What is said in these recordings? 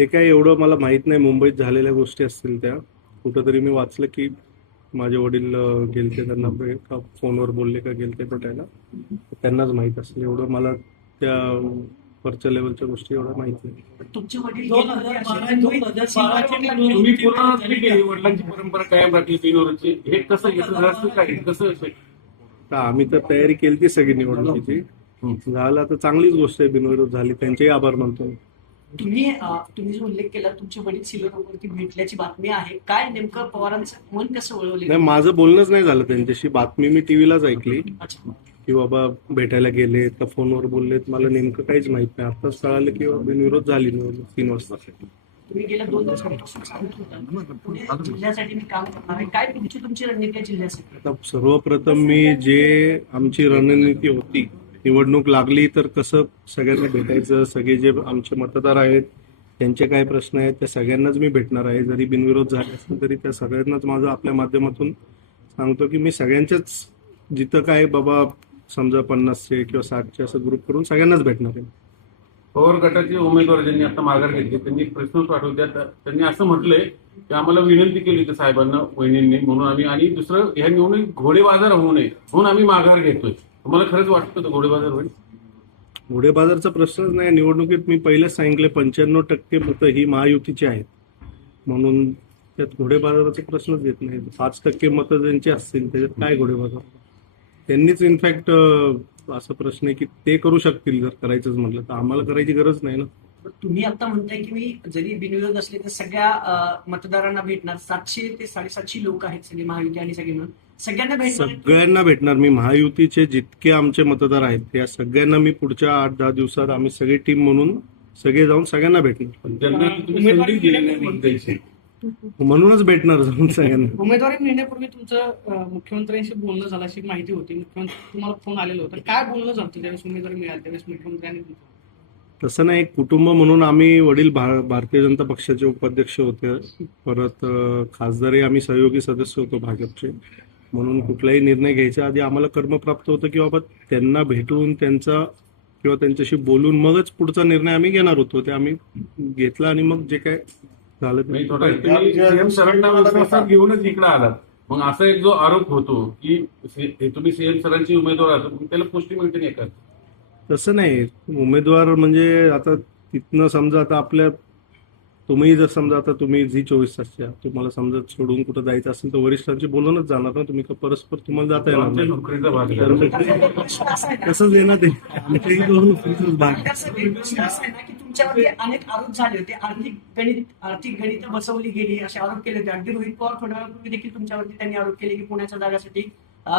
ते काय एवढं मला माहित नाही. मुंबईत झालेल्या गोष्टी असतील त्या. कुठंतरी मी वाचलं की माझे वडील गेलते, त्यांना फोनवर बोलले का गेलते भेटायला. त्यांनाच माहित असेल. एवढं मला त्या वरच्या लेवलच्या गोष्टी एवढ्या माहित नाही. तुमचे वडील दोन गेले हजार होते बारा- 2012 ची तुम्ही पूर्ण केली वडिलांची परंपरा कायम राखली बिनवरची. हे कसं घेतलं रस्ते काय कसं तर आम्ही तर तयारी केली ती सगळी निवडणुकीची. झालं तर चांगलीच गोष्ट आहे. बिनविरोध झाली, त्यांचेही आभार मानतो. तुम्ही जो उल्लेख केला तुमचे वडील सिल्लोडवरती भेटल्याची बातमी आहे. काय नेमकं पवारांचं मन कसं वळवलं? नाही, माझं बोलणंच नाही झालं त्यांच्याशी. बातमी मी टीव्हीलाच ऐकली अच्छा. की बाबा भेटायला गेलेत का फोनवर बोललेत. मला नेमकं काहीच माहित नाही. आताच कळालं की बिनविरोध झाली निवडणूक 3 वाजता. तुम्ही गेल्या 2 दिवसांपासून सांगत होता पुणे जिल्ह्यासाठी मी काम करणार आहे. काय तुमची रणनीती आहे जिल्ह्यासाठी? आता सर्वप्रथम मी जे आमची रणनीती होती, निवडणूक लागली तर कसं सगळ्यांना भेटायचं, सगळे जे आमचे मतदार आहेत त्यांचे काय प्रश्न आहेत त्या सगळ्यांनाच मी भेटणार आहे. जरी बिनविरोध झाले असतील तरी त्या सगळ्यांनाच माझं आपल्या माध्यमातून सांगतो की मी सगळ्यांच्याच जिथं काय बाबा समजा 50चे किंवा 60चे असं ग्रुप करून सगळ्यांनाच भेटणार आहे. पवार गटाचे उमेदवार ज्यांनी आता माघार घेतली त्यांनी प्रश्न पाठवले. त्यांनी असं म्हटलंय की आम्हाला विनंती केली होती साहेबांना, वहिनींनी, म्हणून आम्ही, आणि दुसरं ह्या निवडणूक घोडेबाजार होऊ नये म्हणून आम्ही माघार घेतोय. तुम्हाला खरंच वाटतं तर घोडेबाजार होईल? घोडेबाजारचा प्रश्नच नाही. निवडणुकीत मी पहिलेच सांगितले 95% मतं ही महायुतीची आहेत, म्हणून त्यात घोडेबाजाराचा प्रश्नच येत नाही. 5% मतं ज्यांची असतील त्याच्यात काय घोडेबाजार. त्यांनीच इनफॅक्ट असा प्रश्न आहे की ते करू शकतील जर करायचंच म्हटलं तर. आम्हाला करायची गरज नाही ना. तुम्ही आता म्हणताय की मी जरी बिनविरोध असले तर सगळ्या मतदारांना भेटणार. 700 ते 750 लोक आहेत सगळे महायुती आणि सगळे मिळून सगळ्यांना भेटणार. सगळ्यांना भेटणार मी. महायुतीचे जितके आमचे मतदार आहेत त्या सगळ्यांना मी पुढच्या 8-10 दिवसात आम्ही सगळी टीम म्हणून सगळे जाऊन सगळ्यांना भेटणार. पण त्यांना तुम्ही संधी दिली नाही मत द्यायची. म्हणूनच भेटणार जाऊन सगळ्यांना. उमेदवारी मिळण्यापूर्वी तुमचं मुख्यमंत्र्यांशी बोलणं झालं अशी माहिती होती. मुख्यमंत्री तुम्हाला फोन आलेलं होतं. काय बोलणं झालं ज्यावेळेस उमेदवारी मिळाली त्यावेळेस मुख्यमंत्र्यांनी? तसं नाही, एक कुटुंब म्हणून आम्ही, वडील भारतीय जनता पक्षाचे उपाध्यक्ष होते, परत खासदारही आम्ही सहयोगी सदस्य होतो भाजपचे, म्हणून कुठलाही निर्णय घ्यायच्या आधी आम्हाला कर्मप्राप्त होतं की बाबा त्यांना भेटून त्यांचा किंवा त्यांच्याशी बोलून मगच पुढचा निर्णय आम्ही घेणार होतो. ते आम्ही घेतला आणि मग जे काय झालं नाही, ते. थोडा तुम्ही सीएम सरांना विश्वासात घेऊनच इकडे आलात. मग असा एक जो आरोप होतो की तुम्ही सीएम सरांची उमेदवार आहात, त्याला पुष्टी मिळते नाही का? तसं नाही. उमेदवार म्हणजे आता तिथनं समजा आता आपल्या, तुम्ही जर समजा आता तुम्ही झी 24 तासच्या, तुम्हाला समजा सोडून कुठं जायचं असेल तर वरिष्ठांची बोलूनच जाणार ना तुम्ही. का परस्पर तुम्हाला जाता येणार आमच्या नाही. नोकरीचा भाग आहे. प्रश्न असा आहे ना, कसं देणार ते आमच्याही दोन भाग. प्रश्न असा आहे ना की तुमच्यावरती अनेक आरोप झाले होते. आर्थिक गणित बसवली गेली असे आरोप केले होते. अगदी रोहित पवार थोड्या वेळापूर्वी देखील तुमच्यावरती त्यांनी आरोप केले की पुण्याच्या जागासाठी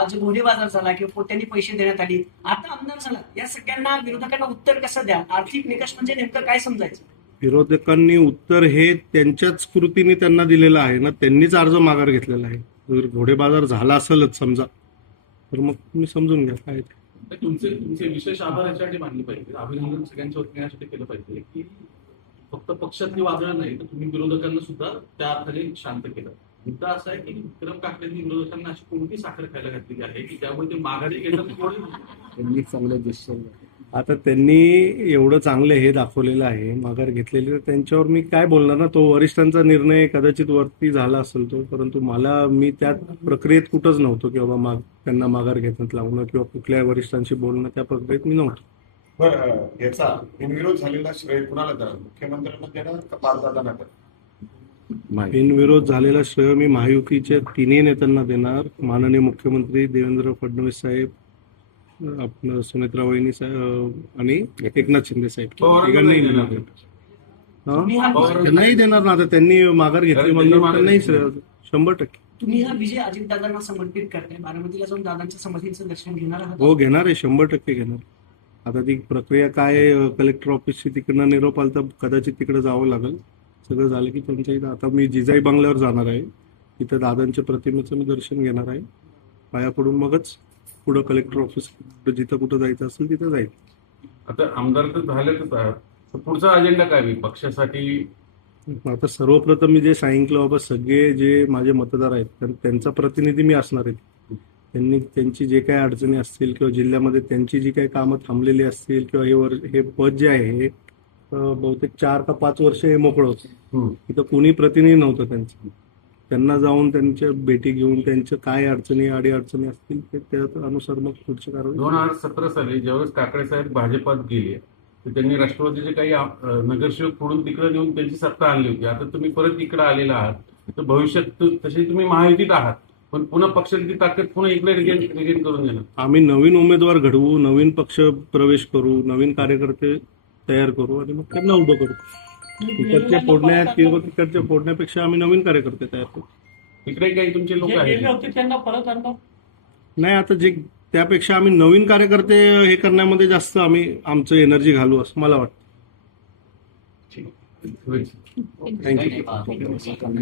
जो घोडेबाजार झाला किंवा पोट्यांनी पैसे देण्यात आली. आता आमदार झाला, या सगळ्यांना विरोधकांना उत्तर कसं द्या? आर्थिक निकष म्हणजे नेमकं काय समजायचं? विरोधकांनी उत्तर हे त्यांच्याच कृतीने त्यांना दिलेलं आहे ना. त्यांनीच अर्ज माघार घेतलेला आहे. जर घोडेबाजार झाला असेलच समजा तर मग तुम्ही समजून घ्या काय ते. तुमचे विशेष आभार याच्यासाठी मानले पाहिजे, अभिनंदन सगळ्यांच्या वतीने यासाठी केलं पाहिजे की फक्त पक्षातली वादळ नाही तर तुम्ही विरोधकांना सुद्धा त्या अर्थाने शांत केलं. मुद्दा असा आहे की विक्रम काकडेंनी विरोधकांना अशी कोणती साखर खायला घातलेली आहे की त्यामुळे ते माघारी घेतात त्यांनी चांगले दिसतो. आता त्यांनी एवढं चांगलं हे दाखवलेलं आहे माघार घेतलेली, तर त्यांच्यावर मी काय बोलणार ना. तो वरिष्ठांचा निर्णय कदाचित वरती झाला असेल तो, परंतु मी त्या प्रक्रियेत कुठंच नव्हतो की बाबा त्यांना माघार घेण्यात लावणं किंवा कुठल्या वरिष्ठांशी बोलणं, त्या प्रक्रियेत मी नव्हतो. बरं, याचा बिनविरोध झालेला श्रेय कुणाला देणार? मुख्यमंत्र्यांना देणार का पारदादांना देणार? बिनविरोध झालेला श्रेय मी महायुतीच्या तिन्ही नेत्यांना देणार. माननीय मुख्यमंत्री देवेंद्र फडणवीस साहेब, आपलं सुनेत्रा वहिनी साहेब आणि एकनाथ शिंदे साहेब, तिघांनाही देणार. त्यांनाही देणार ना. आता त्यांनी माघार घेतली म्हणजे त्यांनाही श्रेय 100%. तुम्ही हा विजय अजितदादांना समर्पित करताय. बारामतीला जाऊन दादांच्या समाधीचं दर्शन घेणार आहात? हो, घेणार आहे, 100% घेणार. आता ती प्रक्रिया काय, कलेक्टर ऑफिसची तिकडनं निरोप आला तर कदाचित तिकडे जावं लागेल. सगळं झालं की त्यांच्या इथं आता मी जिजाई बंगल्यावर जाणार आहे. तिथं दादांच्या प्रतिमेचं मी दर्शन घेणार आहे. पाया पडून मगच पुढं कलेक्टर ऑफिस जिथं कुठं जायचं असेल तिथं जाईल. आता आमदार तर झालेच आहात, तर पुढचा अजेंडा काय होईल पक्षासाठी? आता सर्वप्रथम मी जे सांगितलं बाबा, सगळे जे माझे मतदार आहेत त्यांचा प्रतिनिधी मी असणार आहे. त्यांची जे काही अडचणी असतील किंवा जिल्ह्यामध्ये त्यांची जी काही कामं थांबलेली असतील किंवा हे पद जे आहे बहुतेक 4 का 5 वर्ष हे मोकळं होतं. हम्म. तिथं कोणी प्रतिनिधी नव्हतं त्यांचं. त्यांना जाऊन त्यांच्या भेटी घेऊन त्यांच्या काय अडचणी अडीअडचणी असतील ते त्या अनुसार मग पुढची कारवाई. 2017 साली ज्यावेळेस काकडे साहेब भाजपात गेले तर त्यांनी राष्ट्रवादीचे काही नगरसेवक फोडून तिकडे नेऊन त्यांची सत्ता आणली होती. आता तुम्ही परत इकडे आलेला आहात तर भविष्यात तसे तुम्ही महायुतीत आहात पण पुन्हा पक्षाची ताकद पुन्हा इकडे रिगेन करून घेणार. आम्ही नवीन उमेदवार घडवू, नवीन पक्ष प्रवेश करू, नवीन कार्यकर्ते तयार करू आणि मग त्यांना उभं करू. तिकडचे फोडण्यात किंवा तिकडच्या फोडण्यापेक्षा आम्ही नवीन कार्यकर्ते तयार करू. तिकडे काही तुमचे लोक जे गेले आहेत होते त्यांना परत आणणार. नाही, आता जे त्यापेक्षा आम्ही नवीन कार्यकर्ते हे करण्यामध्ये जास्त आम्ही आमचं एनर्जी घालू असं मला वाटतं. शुभेच्छा. थँक्यू.